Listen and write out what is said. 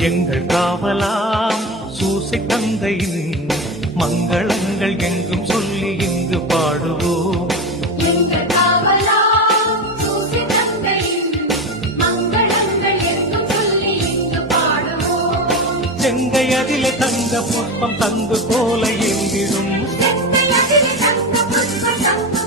எங்கள் காவலாம் சூசை தந்தையின் மங்களங்கள் எங்கும் சொல்லி இங்கு பாடுவோம். எங்கள் காவலாம் சூசை தந்தையின் மங்களங்கள் எங்கும் சொல்லி இங்கு பாடுவோம். செங்கை அதிலே தங்க புஷ்பம் தந்து போல எங்கிடும் செங்கை அதிலே தங்க புஷ்பம் தந்து